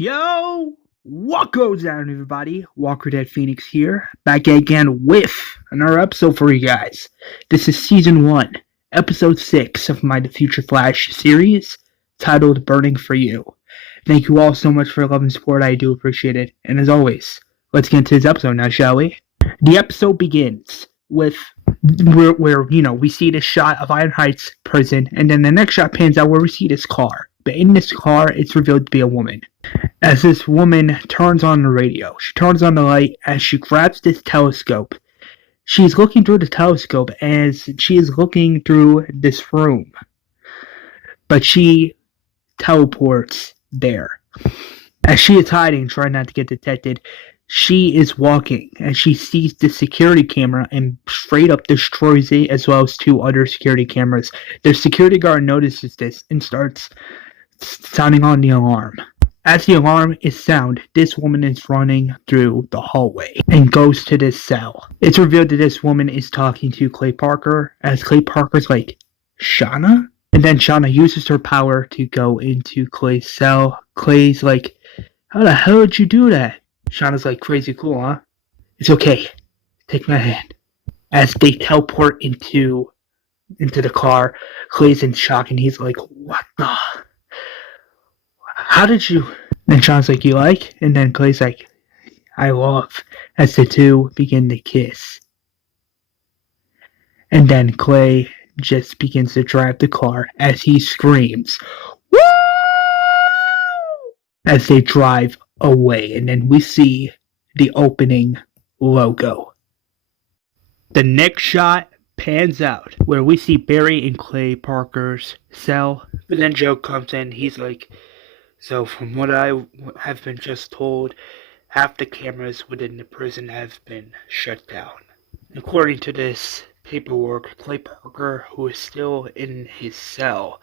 Yo, what goes down, everybody? Walker Dead Phoenix here, back again with another episode for you guys. This is Season 1, Episode 6 of my The Future Flash series, titled Burning for You. Thank you all so much for your love and support, I do appreciate it. And as always, let's get into this episode now, shall we? The episode begins with where we see this shot of Iron Heights prison, and then the next shot pans out where we see this car. But in this car, it's revealed to be a woman. As this woman turns on the radio, she turns on the light as she grabs this telescope. She's looking through the telescope as she is looking through this room. But she teleports there. As she is hiding, trying not to get detected, she is walking and she sees the security camera and straight up destroys it, as well as two other security cameras. The security guard notices this and starts sounding on the alarm. As the alarm is sound, this woman is running through the hallway and goes to this cell. It's revealed that this woman is talking to Clay Parker, as Clay Parker's like, Shauna? And then Shauna uses her power to go into Clay's cell. Clay's like, how the hell did you do that? Shauna's like, crazy cool, huh? It's okay. Take my hand. As they teleport into the car, Clay's in shock and he's like, what the? How did you? And Shauna's like, you like? And then Clay's like, I love. As the two begin to kiss. And then Clay just begins to drive the car as he screams, woo! As they drive away, and then we see the opening logo. The next shot pans out where we see Barry in Clay Parker's cell, but then Joe comes in. He's like, so from what I have been just told, half the cameras within the prison have been shut down. According to this paperwork, Clay Parker, who is still in his cell,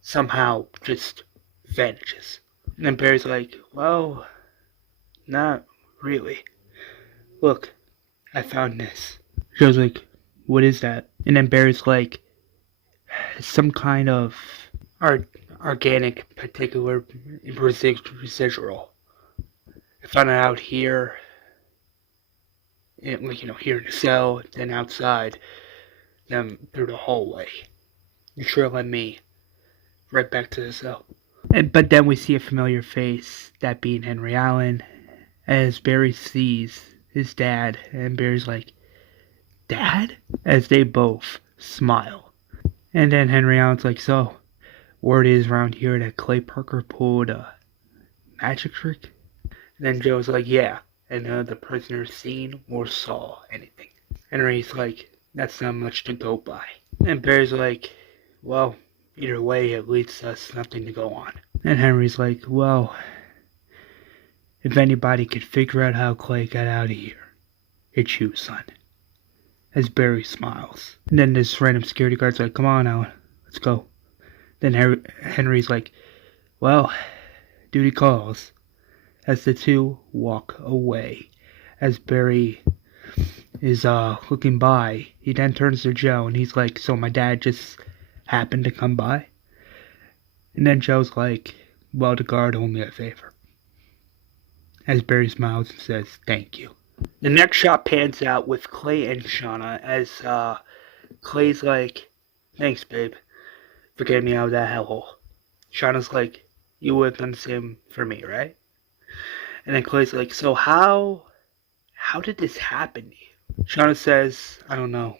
somehow just vanishes. And then Barry's like, well, not really. Look, I found this. Joe's like, what is that? And then Barry's like, some kind of organic particular residual. I found it out here, here in the cell, then outside, then through the hallway. You trailing me right back to the cell. But then we see a familiar face, that being Henry Allen, as Barry sees his dad, and Barry's like, Dad? As they both smile. And then Henry Allen's like, so, word is around here that Clay Parker pulled a magic trick? And then Joe's like, yeah, and none of the prisoners seen or saw anything. Henry's like, that's not much to go by. And Barry's like, well, either way, it leads us nothing to go on. And Henry's like, well, if anybody could figure out how Clay got out of here, it's you, son. As Barry smiles. And then this random security guard's like, come on, Alan, let's go. Then Henry's like, well, duty calls. As the two walk away. As Barry is looking by, he then turns to Joe and he's like, so my dad just happened to come by? And then Joe's like, well, the guard owed me a favor. As Barry smiles and says, thank you. The next shot pans out with Clay and Shauna as Clay's like, thanks, babe, for getting me out of that hellhole. Shauna's like, you would have done the same for me, right? And then Clay's like, so how did this happen to you? Shauna says, I don't know.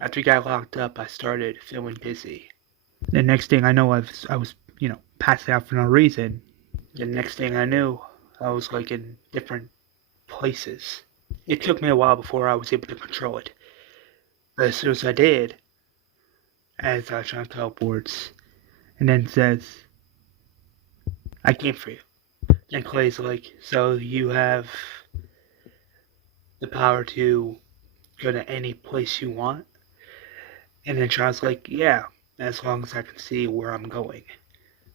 After he got locked up, I started feeling dizzy. The next thing I know, I was passed out for no reason. The next thing I knew, I was like in different places. It took me a while before I was able to control it. But as soon as I did, as Shauna teleports, and then says, I came for you. And Clay's like, so you have the power to go to any place you want? And then Shauna's like, yeah, as long as I can see where I'm going.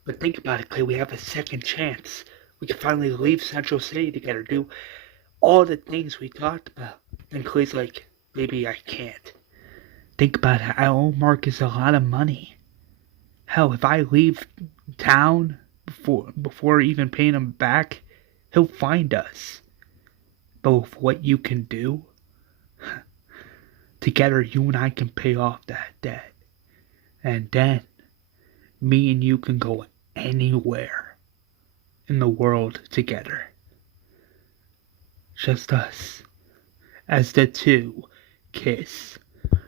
But think about it, Clay, we have a second chance. We can finally leave Central City together, do all the things we talked about. And Clay's like, maybe I can't. Think about it, I owe Marcus a lot of money. Hell, if I leave town before even paying him back, he'll find us. But with what you can do, together you and I can pay off that debt. And then me and you can go anywhere in the world together. Just us. As the two kiss.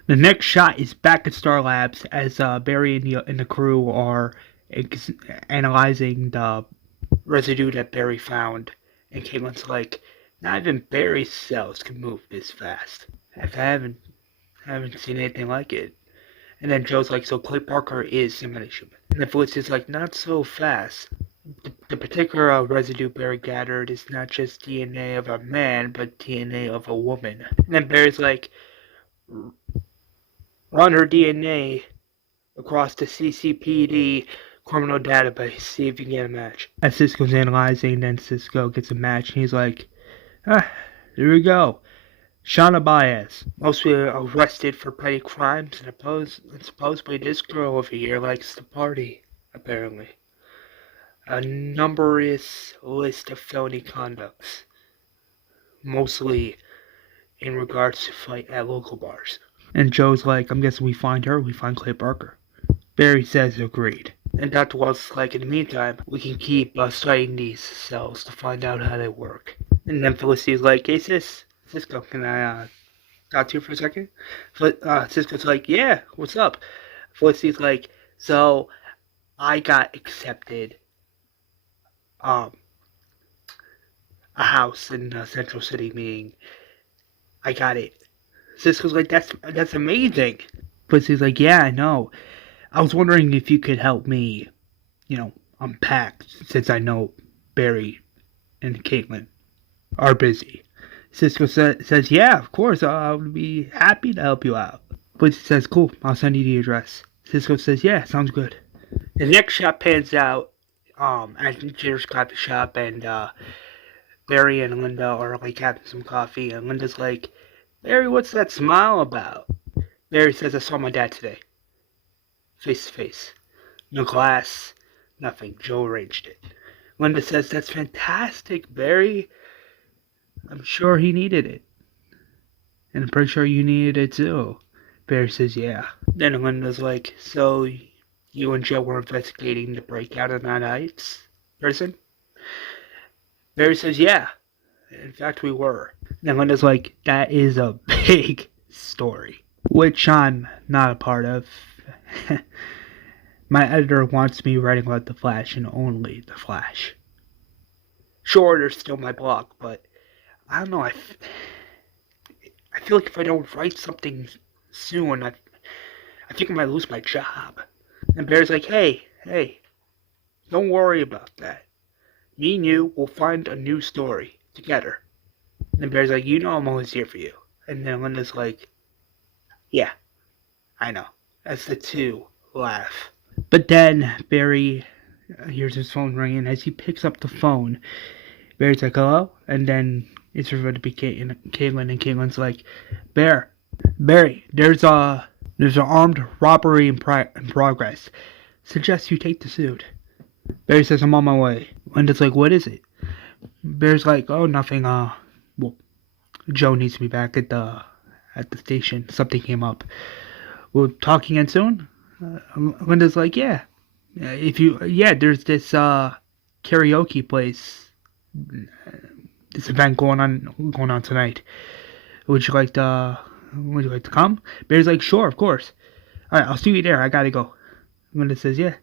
The next shot is back at Star Labs as Barry and the crew are analyzing the residue that Barry found. And Caitlin's like, not even Barry's cells can move this fast. I haven't seen anything like it. And then Joe's like, so Clay Parker is simulation. And then Felicity's like, not so fast. The particular residue Barry gathered is not just DNA of a man, but DNA of a woman. And then Barry's like, run her DNA across the CCPD criminal database, see if you can get a match. As Cisco's analyzing, then Cisco gets a match, and he's like, there we go. Shauna Baez, mostly arrested for petty crimes, and supposedly this girl over here likes to party, apparently. A numberless list of felony conducts, mostly in regards to fight at local bars. And Joe's like, I'm guessing we find her, we find Clay Parker. Barry says agreed. And Dr. Walt's like, in the meantime, we can keep studying these cells to find out how they work. And then Felicity's like, hey Cisco, can I talk to you for a second? Cisco's like, yeah, what's up? Felicity's like, so I got accepted a house in Central City, meaning I got it. Cisco's like, that's amazing. Felicity's like, yeah, I know. I was wondering if you could help me, unpack, since I know Barry and Caitlin are busy. Cisco says, yeah, of course, I would be happy to help you out. Felicity says, cool, I'll send you the address. Cisco says, yeah, sounds good. The next shot pans out at Jitter's coffee shop, and Barry and Linda are like having some coffee, and Linda's like, Barry, what's that smile about? Barry says, I saw my dad today. Face to face. No glass, nothing. Joe arranged it. Linda says, that's fantastic, Barry. I'm sure he needed it. And I'm pretty sure you needed it too. Barry says, yeah. Then Linda's like, so you and Joe were investigating the breakout of that Heights person? Barry says, yeah. In fact, we were. Then Linda's like, that is a big story. Which I'm not a part of. My editor wants me writing about the Flash and only the Flash. Sure, there's still my blog, but I don't know, I feel like if I don't write something soon, I think I might lose my job. And Barry's like, hey, don't worry about that. Me and you will find a new story together. And Barry's like, I'm always here for you. And then Linda's like, yeah, I know. As the two laugh. But then Barry hears his phone ringing. As he picks up the phone, Barry's like, hello? And then it's revealed to be Caitlin, and Caitlin's like, Barry, there's an armed robbery in progress. Suggest you take the suit. Barry says, I'm on my way. Linda's like, what is it? Barry's like, oh, nothing. Joe needs me back at the station. Something came up. We'll talk again soon? Linda's like, yeah. There's this karaoke place. This event going on tonight. Would you like to come? Barry's like, sure, of course. Alright, I'll see you there. I gotta go. Linda says, yeah.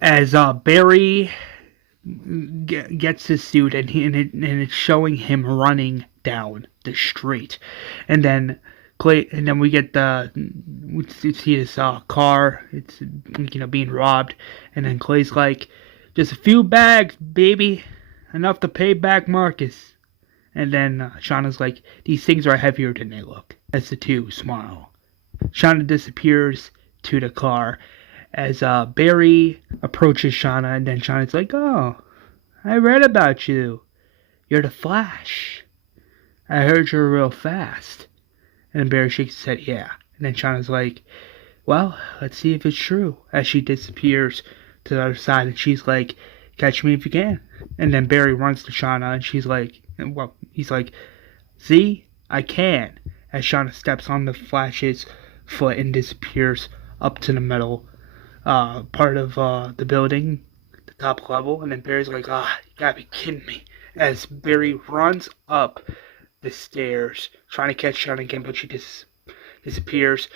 As Barry gets his suit and it's showing him running down the street, and then we see this car. It's being robbed, and then Clay's like, just a few bags, baby, enough to pay back Marcus. And then Shauna's like, these things are heavier than they look. As the two smile, Shauna disappears to the car. As Barry approaches Shauna, and then Shauna's like, oh, I read about you. You're the Flash. I heard you're real fast. And then Barry shakes his head, yeah. And then Shauna's like, well, let's see if it's true. As she disappears to the other side, and she's like, "Catch me if you can." And then Barry runs to Shauna, and he's like, "See, I can." As Shauna steps on the Flash's foot and disappears up to the middle part of the building, the top level, and then Barry's like, you gotta be kidding me. As Barry runs up the stairs, trying to catch Shauna again, but she disappears.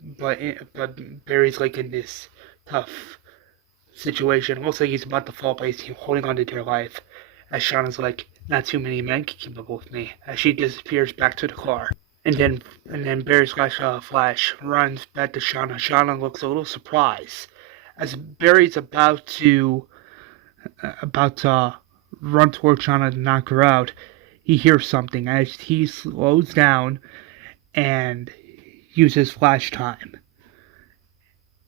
But Barry's like in this tough situation. It looks like he's about to fall, but he's holding on to their life. As Shauna's like, not too many men can keep up with me. As she disappears back to the car. And then Barry's Flash runs back to Shauna. Shauna looks a little surprised. As Barry's about to run toward Shauna to knock her out, he hears something as he slows down and uses flash time.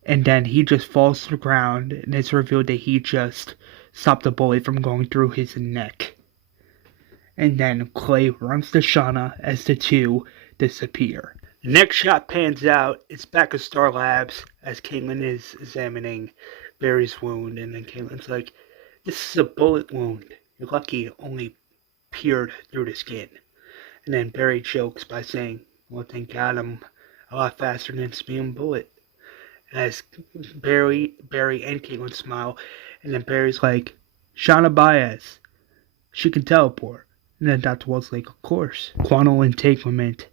And then he just falls to the ground, and it's revealed that he just stopped a bullet from going through his neck. And then Clay runs to Shauna as the two disappear. The next shot pans out. It's back at Star Labs as Caitlin is examining Barry's wound, and then Caitlin's like, "This is a bullet wound. You're lucky it only peered through the skin." And then Barry jokes by saying, "Well, thank God I'm a lot faster than a speeding bullet." As Barry and Caitlin smile, and then Barry's like, "Shauna Baez, she can teleport." And then Dr. Wells like, "Of course. Quantum entanglement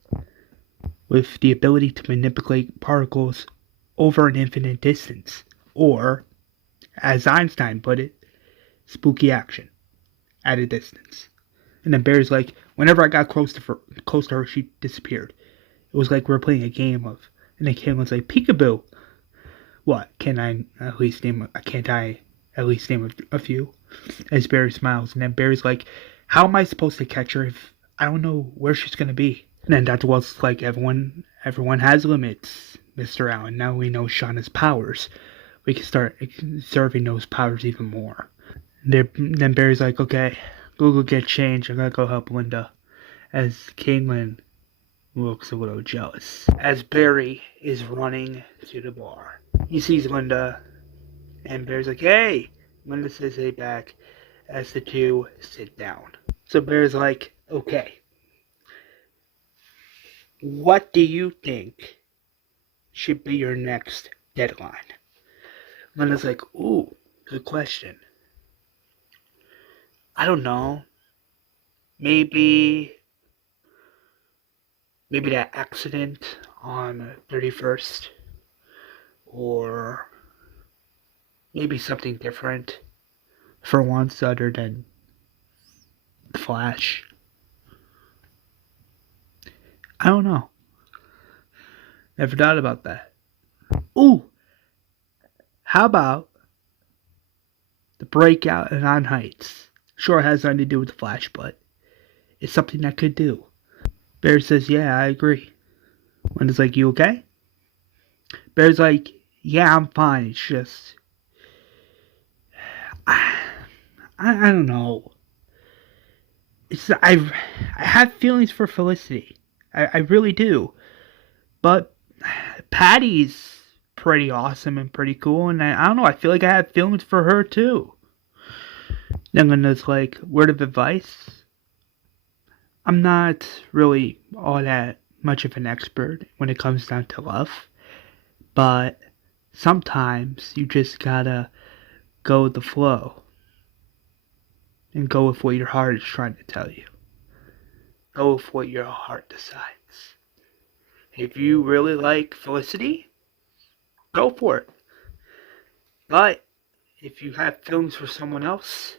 with the ability to manipulate particles over an infinite distance. Or, as Einstein put it, spooky action at a distance." And then Barry's like, "Whenever I got close to her, she disappeared. It was like we were playing a game of." And then Caitlin's like, "Peekaboo. What, can't I at least name a few?" As Barry smiles, and then Barry's like, "How am I supposed to catch her if I don't know where she's gonna be?" And then Dr. Wells is like, everyone has limits, Mr. Allen. Now we know Shauna's powers. We can start observing those powers even more. Then Barry's like, "Okay, Google get changed. I'm gonna go help Linda." As Caitlin looks a little jealous. As Barry is running to the bar, he sees Linda, and Barry's like, "Hey!" Linda says hey back as the two sit down. So Barry's like, "Okay, what do you think should be your next deadline?" Linda's like, "Ooh, good question. I don't know. Maybe that accident on 31st, or maybe something different for once other than Flash. I don't know. Never thought about that. Ooh, how about the breakout in On Heights? Sure, it has nothing to do with the Flash, but it's something I could do." Barry says, "Yeah, I agree." Linda's like, "You okay?" Barry's like, "Yeah, I'm fine. It's just, I don't know. I have feelings for Felicity. I really do. But Patty's pretty awesome and pretty cool, and I don't know. I feel like I have feelings for her too." Then Linda's like, "Word of advice? I'm not really all that much of an expert when it comes down to love, but sometimes you just gotta go with the flow and go with what your heart is trying to tell you. Go with what your heart decides. If you really like Felicity, go for it. But if you have feelings for someone else,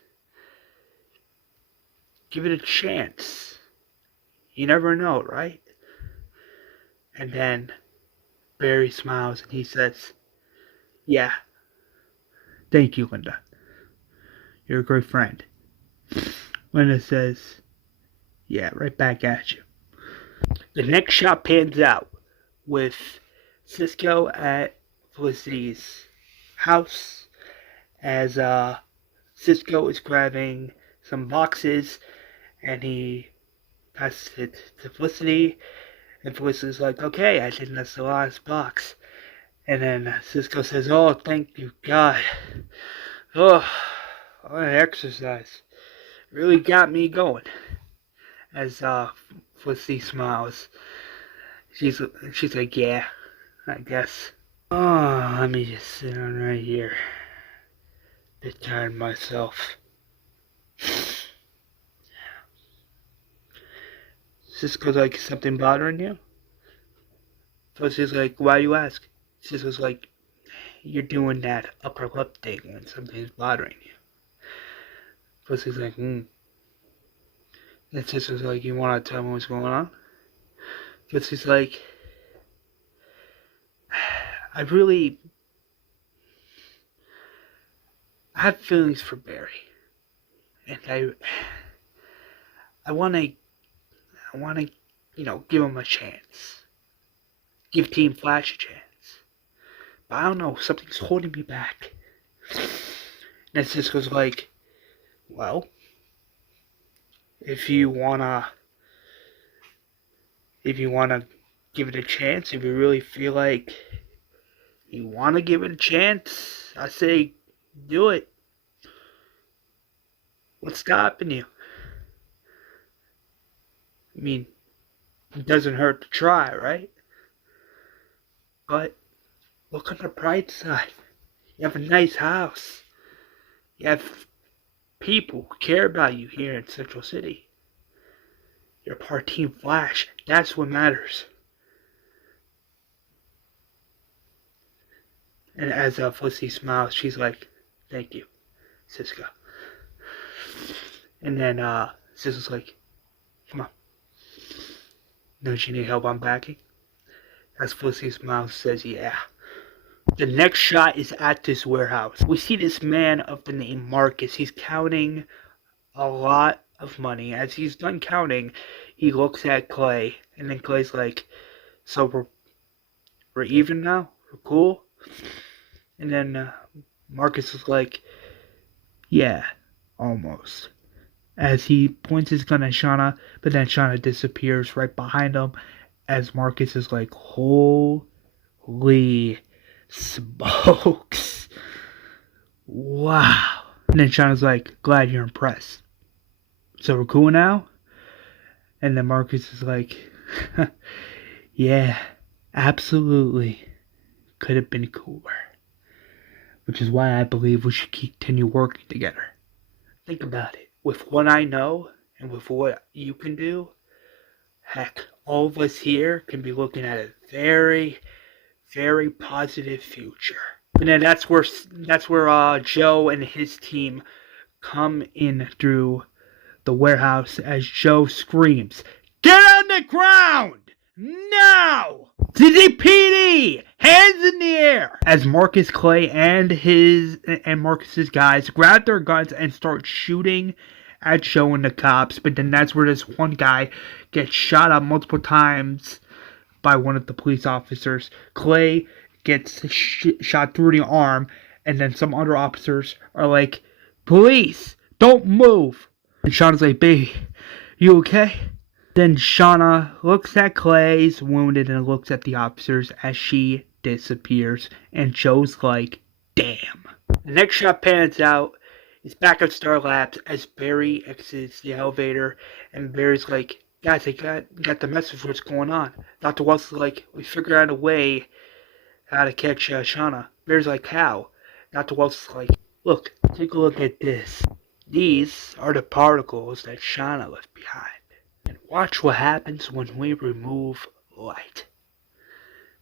give it a chance. You never know, right?" And then Barry smiles and he says, "Yeah, thank you, Linda. You're a great friend." Linda says, "Yeah, right back at you." The next shot pans out with Cisco at Felicity's house as Cisco is grabbing some boxes, and he passes it to Felicity, and Felicity's like, "Okay, I think that's the last box." And then Cisco says, "Oh, thank you, God." Oh, all that exercise really got me going. As Felicity smiles, she's like, yeah, I guess. Oh, let me just sit on right here. Bit tired myself. Cisco's like, something bothering you? Felicity's like, why you ask? Cisco's like, you're doing that upper lip thing when something's bothering you. Felicity's like, And Cisco's like, you wanna tell me what's going on? Felicity's like, I have feelings for Barry. And I wanna, give him a chance. Give Team Flash a chance. But I don't know, something's holding me back. And Cisco's like, well, if you wanna give it a chance, if you really feel like you wanna give it a chance, I say do it. What's stopping you? I mean, it doesn't hurt to try, right? But look on the bright side. You have a nice house. You have people who care about you here in Central City. You're part of Team Flash. That's what matters. And as Felicity smiles, she's like, thank you, Cisco. And then Cisco's like, come on. Don't you need help unpacking? As Felicity smiles, says, yeah. The next shot is at this warehouse. We see this man of the name Marcus. He's counting a lot of money. As he's done counting, he looks at Clay, and then Clay's like, so we're even now? We're cool? And then Marcus is like, yeah, almost. As he points his gun at Shauna, but then Shauna disappears right behind him, as Marcus is like, holy smokes. Wow. And then Shauna's like, glad you're impressed. So we're cool now? And then Marcus is like, yeah, absolutely. Could have been cooler. Which is why I believe we should continue working together. Think about it. With what I know, and with what you can do, heck, all of us here can be looking at a very, very positive future. And then that's where Joe and his team come in through the warehouse as Joe screams, "Get on the ground! Now! DCPD! Hands in the air!" As Marcus Clay and Marcus's guys grab their guns and start shooting at Joe and the cops, but then that's where this one guy gets shot up multiple times by one of the police officers. Clay gets shot through the arm, and then some other officers are like, "Police, don't move!" And Shauna's like, "Baby, you okay?" Then Shauna looks at Clay's wounded and looks at the officers as she disappears. And Joe's like, damn. The next shot pans out. It's back at Star Labs as Barry exits the elevator. And Barry's like, guys, I got the message what's going on. Dr. Wells is like, we figured out a way how to catch Shauna. Barry's like, how? Dr. Wells is like, look, take a look at this. These are the particles that Shauna left behind. And watch what happens when we remove light.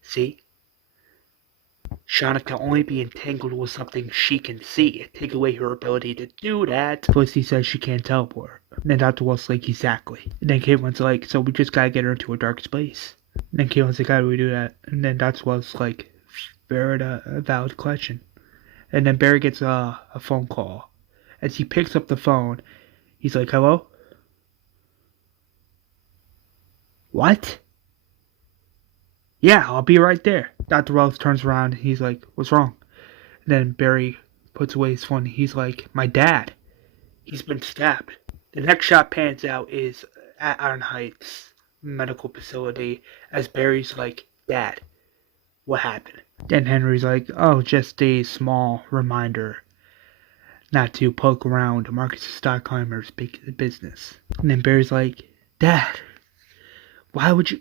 See? Shauna can only be entangled with something she can see. Take away her ability to do that. Felicity says she can't teleport. And then Dr. Wells like, exactly. And then Caitlin's like, so we just gotta get her into a dark space. And then Caitlin's like, how do we do that? And then Dr. Wells like, very a valid question. And then Barry gets a phone call. As he picks up the phone, he's like, hello? What? Yeah, I'll be right there. Dr. Wells turns around. He's like, what's wrong? And then Barry puts away his phone. He's like, my dad. He's been stabbed. The next shot pans out is at Iron Heights medical facility as Barry's like, Dad, what happened? Then Henry's like, oh, just a small reminder not to poke around Marcus Stockheimer's big business. And then Barry's like, Dad, why would you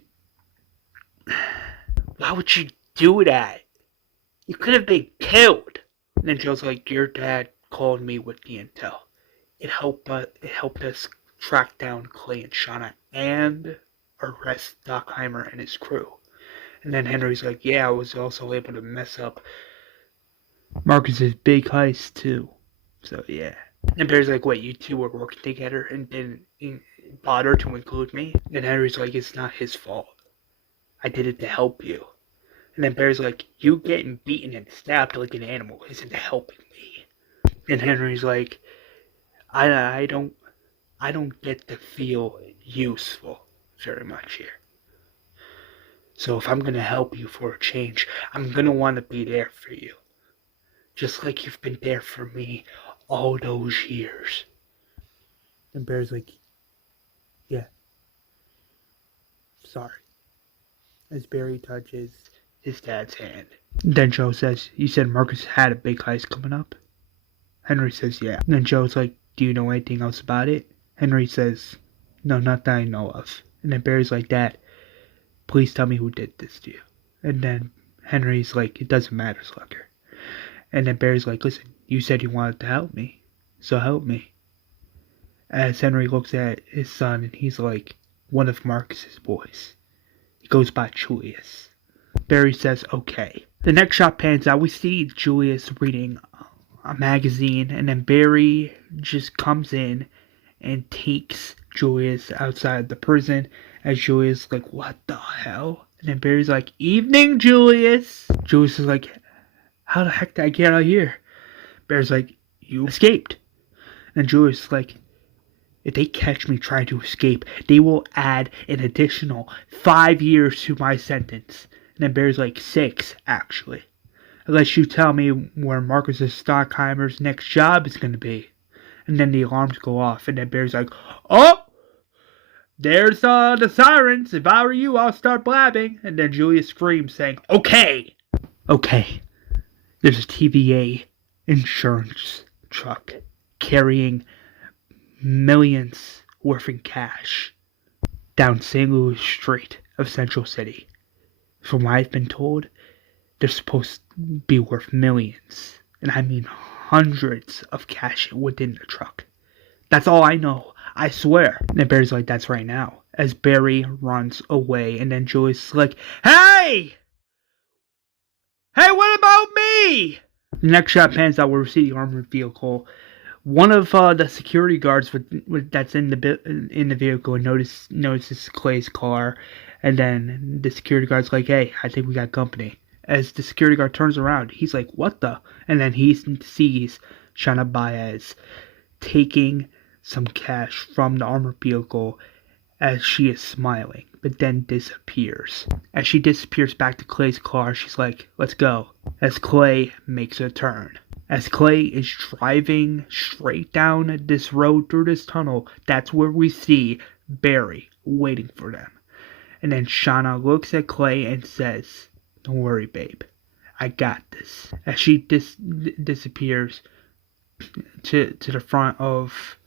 do that? You could have been killed. And then Joe's like, your dad called me with the intel. It helped us track down Clay and Shauna and arrest Stockheimer and his crew. And then Henry's like, yeah, I was also able to mess up Marcus's big heist too. So yeah. And Barry's like, wait, you two were working together and didn't bother to include me? And Henry's like, it's not his fault. I did it to help you. And then Barry's like, you getting beaten and stabbed like an animal isn't helping me. And Henry's like, I don't get to feel useful very much here. So if I'm gonna help you for a change, I'm gonna want to be there for you. Just like you've been there for me all those years. And Barry's like, yeah. Sorry. As Barry touches his dad's hand. Then Joe says, you said Marcus had a big heist coming up? Henry says, yeah. And then Joe's like, do you know anything else about it? Henry says, no, not that I know of. And then Barry's like, Dad, please tell me who did this to you. And then Henry's like, it doesn't matter, Slugger. And then Barry's like, listen, you said you wanted to help me, so help me. As Henry looks at his son, and he's like, one of Marcus's boys. He goes by Julius. Barry says, okay. The next shot pans out. We see Julius reading a magazine, and then Barry just comes in and takes Julius outside the prison, as Julius is like, what the hell? And then Barry's like, evening, Julius. Julius is like, how the heck did I get out of here? Barry's like, you escaped. And Julius is like, if they catch me trying to escape, they will add an additional 5 years to my sentence. And then Barry's like, 6, actually. Unless you tell me where Marcus Stockheimer's next job is going to be. And then the alarms go off. And then Barry's like, oh! There's the sirens. If I were you, I'll start blabbing. And then Julius screams, saying, okay! Okay. There's a TVA insurance truck carrying millions worth in cash down St. Louis Street of Central City. From what I've been told, they're supposed to be worth millions. And I mean hundreds of cash within the truck. That's all I know. I swear. And then Barry's like, that's right now. As Barry runs away. And then Julius is like, hey! Hey, what about me? The next shot pans out where we see the armored vehicle. One of the security guards that's in the vehicle notices Clay's car. And then the security guard's like, hey, I think we got company. As the security guard turns around, he's like, what the? And then he sees Shauna Baez taking some cash from the armored vehicle as she is smiling, but then disappears. As she disappears back to Clay's car, she's like, let's go. As Clay makes a turn. As Clay is driving straight down this road through this tunnel, that's where we see Barry waiting for them. And then Shauna looks at Clay and says, don't worry, babe. I got this. As she disappears to the front of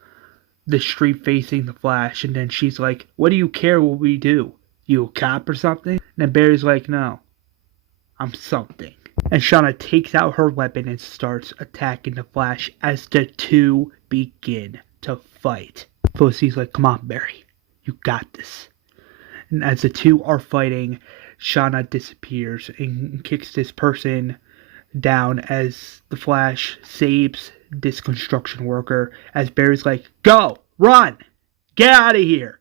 the street facing the Flash, and then she's like, what do you care what we do? You a cop or something? And then Barry's like, no, I'm something. And Shauna takes out her weapon and starts attacking the Flash as the two begin to fight. Felicity's like, come on, Barry, you got this. And as the two are fighting, Shauna disappears and kicks this person down as the Flash saves this construction worker. As Barry's like, go, run, get out of here.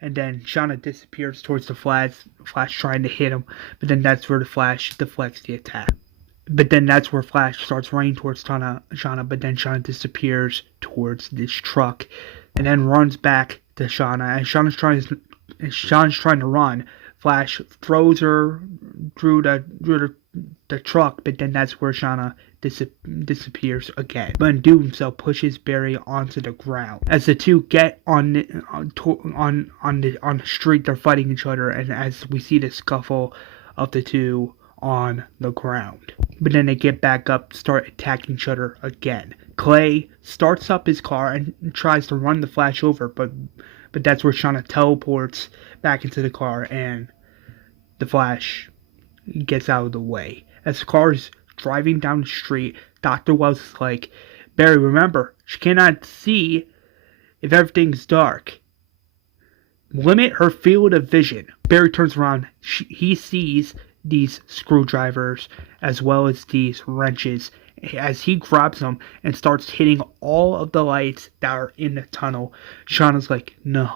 And then Shauna disappears towards the Flash trying to hit him. But then that's where the Flash deflects the attack. But then that's where Flash starts running towards Shauna. But then Shauna disappears towards this truck. And then runs back to Shauna. As Shauna's trying to run, Flash throws her through the truck, but then that's where Shauna disappears again. But in doing so, pushes Barry onto the ground. As the two get on the street, they're fighting each other, and as we see the scuffle of the two on the ground. But then they get back up, start attacking each other again. Clay starts up his car and tries to run the Flash over, but that's where Shauna teleports back into the car and the Flash gets out of the way. As the car is driving down the street, Dr. Wells is like, Barry, remember, she cannot see if everything's dark. Limit her field of vision. Barry turns around. He sees these screwdrivers as well as these wrenches as he grabs them and starts hitting all of the lights that are in the tunnel. Shauna's like, no.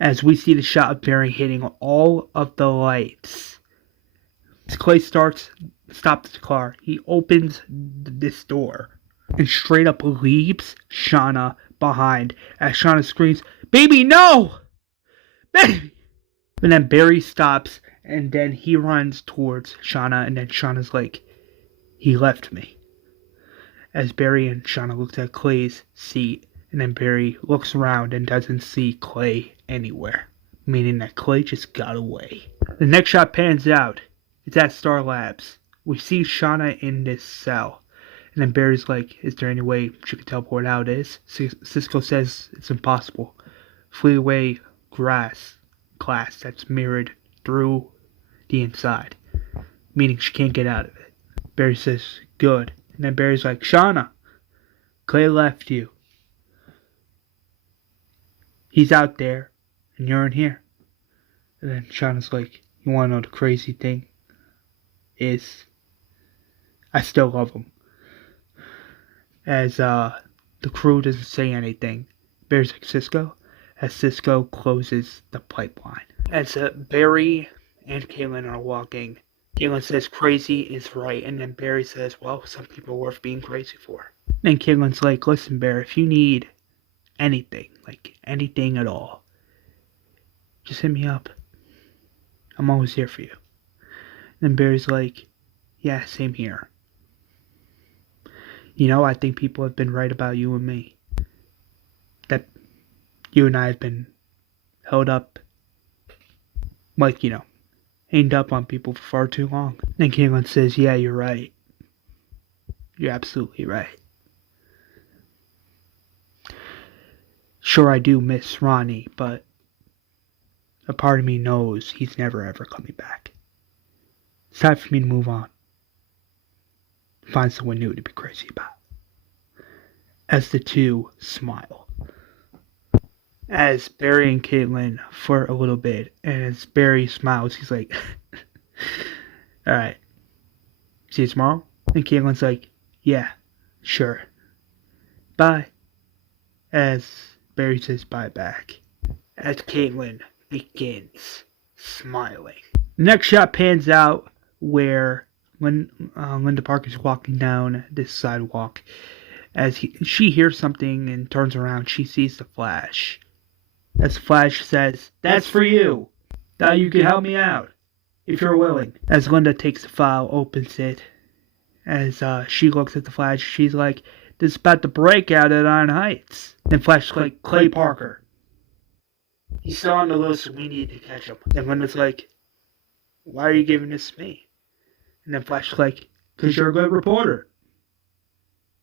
As we see the shot of Barry hitting all of the lights. As Clay stops the car, he opens this door and straight up leaves Shauna behind as Shauna screams, baby, no! Baby! And then Barry stops and then he runs towards Shauna and then Shauna's like, he left me. As Barry and Shauna look at Clay's seat and then Barry looks around and doesn't see Clay anywhere, meaning that Clay just got away. The next shot pans out. It's at Star Labs. We see Shauna in this cell. And then Barry's like, is there any way she could teleport out? Cisco says it's impossible. Freeway glass that's mirrored through the inside. Meaning she can't get out of it. Barry says, good. And then Barry's like, Shauna, Clay left you. He's out there, and you're in here. And then Shauna's like, you want to know the crazy thing? Is I still love him. As the crew doesn't say anything, Barry's like, Cisco? As Cisco closes the pipeline. As Barry and Caitlin are walking, Caitlin says crazy is right, and then Barry says, well, some people are worth being crazy for. Then Caitlin's like, listen, Barry, if you need anything, like anything at all, just hit me up. I'm always here for you. Then Barry's like, yeah, same here. You know, I think people have been right about you and me. That you and I have been held up, like, you know, aimed up on people for far too long. Then Caitlin says, yeah, you're right. You're absolutely right. Sure, I do miss Ronnie, but a part of me knows he's never ever coming back. It's time for me to move on. Find someone new to be crazy about. As the two smile. As Barry and Caitlin flirt a little bit, and as Barry smiles, he's like, alright, see you tomorrow? And Caitlin's like, yeah, sure. Bye. As Barry says bye back. As Caitlin begins smiling. The next shot pans out where Linda Parker's walking down this sidewalk. As she hears something and turns around, she sees the Flash. As Flash says, that's for you. Thought you could help me out, if you're willing. As Linda takes the file, opens it. As she looks at the Flash, she's like, this is about to break out at Iron Heights. Then Flash is like, Clay Parker. He's still on the list, we need to catch him. Then Linda's like, why are you giving this to me? And then Flash is like, because you're a good reporter.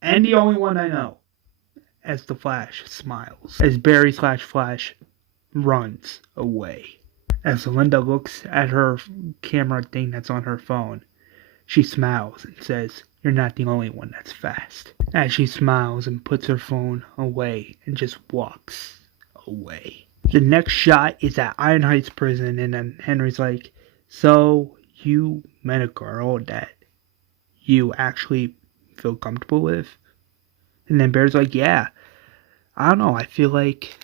And the only one I know. As the Flash smiles. As Barry / Flash runs away. As Linda looks at her camera thing that's on her phone, she smiles and says, you're not the only one that's fast. As she smiles and puts her phone away and just walks away. The next shot is at Iron Heights prison, and then Henry's like, so you met a girl that you actually feel comfortable with? And then Barry's like, yeah, I don't know, I feel like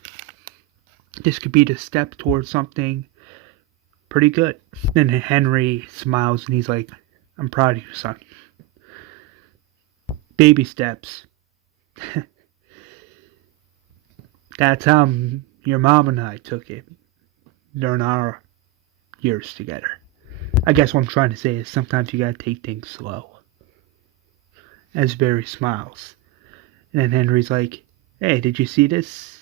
this could be the step towards something pretty good. Then Henry smiles and he's like, I'm proud of you, son. Baby steps. That's how your mom and I took it during our years together. I guess what I'm trying to say is sometimes you gotta take things slow. As Barry smiles. And then Henry's like, hey, did you see this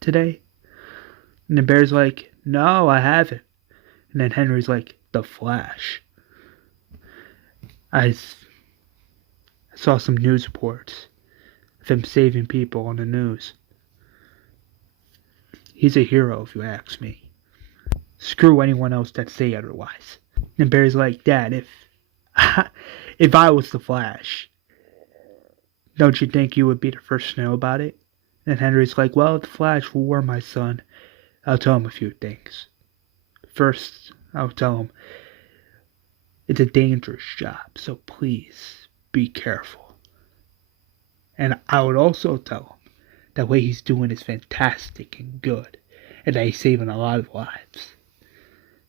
today? And then Barry's like, no, I haven't. And then Henry's like, the Flash. As I saw some news reports of him saving people on the news. He's a hero, if you ask me. Screw anyone else that say otherwise. And Barry's like, Dad, if I was the Flash, don't you think you would be the first to know about it? And Henry's like, well, if the Flash will warn my son, I'll tell him a few things. First, I'll tell him it's a dangerous job, so please be careful. And I would also tell him that what he's doing is fantastic and good, and that he's saving a lot of lives.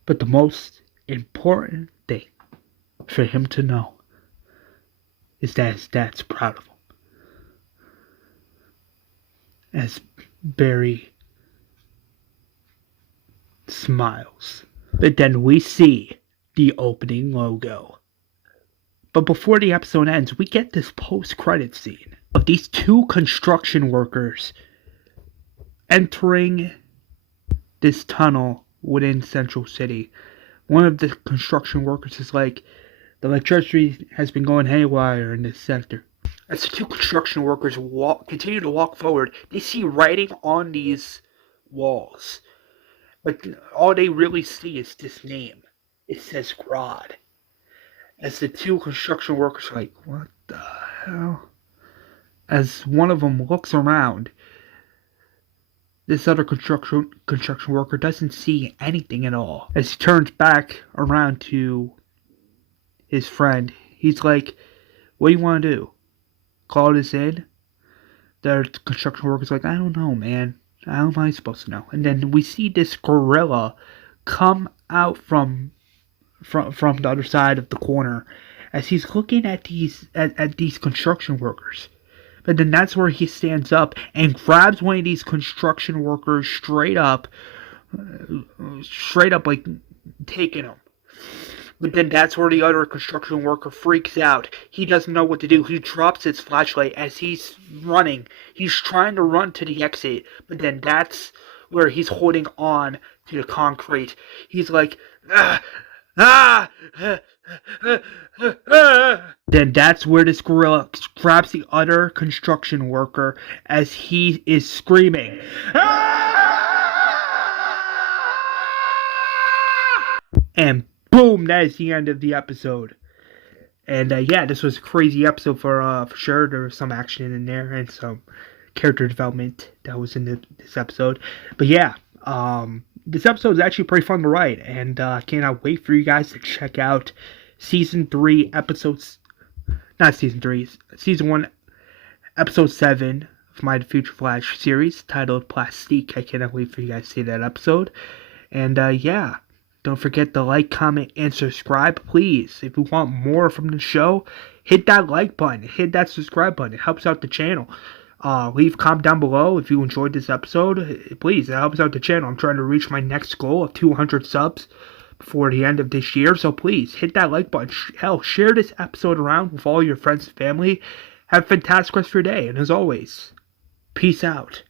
But the most important thing for him to know is that his dad's proud of him. As Barry smiles. But then we see the opening logo. But before the episode ends, we get this post-credit scene of these two construction workers entering this tunnel within Central City. One of the construction workers is like, the electricity has been going haywire in this sector. As the two construction workers continue to walk forward, they see writing on these walls. But all they really see is this name. It says Grodd. As the two construction workers are like, what the hell? As one of them looks around, this other construction worker doesn't see anything at all. As he turns back around to his friend, he's like, what do you want to do? Call this in? The construction worker's like, I don't know, man. How am I supposed to know? And then we see this gorilla come out from the other side of the corner as he's looking at these construction workers. But then that's where he stands up and grabs one of these construction workers straight up like taking him. But then that's where the other construction worker freaks out. He doesn't know what to do. He drops his flashlight as he's running. He's trying to run to the exit, but then that's where he's holding on to the concrete. He's like, Then that's where this gorilla grabs the other construction worker as he is screaming. And boom, that is the end of the episode. And yeah, this was a crazy episode for sure. There was some action in there and some character development that was in this episode. But yeah, this episode is actually pretty fun to write, and I cannot wait for you guys to check out Season 3 episodes. Not Season 3, Season 1, Episode 7 of my Future Flash series titled Plastique. I cannot wait for you guys to see that episode. And yeah. Don't forget to like, comment, and subscribe, please. If you want more from the show, hit that like button. Hit that subscribe button. It helps out the channel. Leave a comment down below if you enjoyed this episode. Please, it helps out the channel. I'm trying to reach my next goal of 200 subs before the end of this year. So please, hit that like button. Hell, share this episode around with all your friends and family. Have a fantastic rest of your day. And as always, peace out.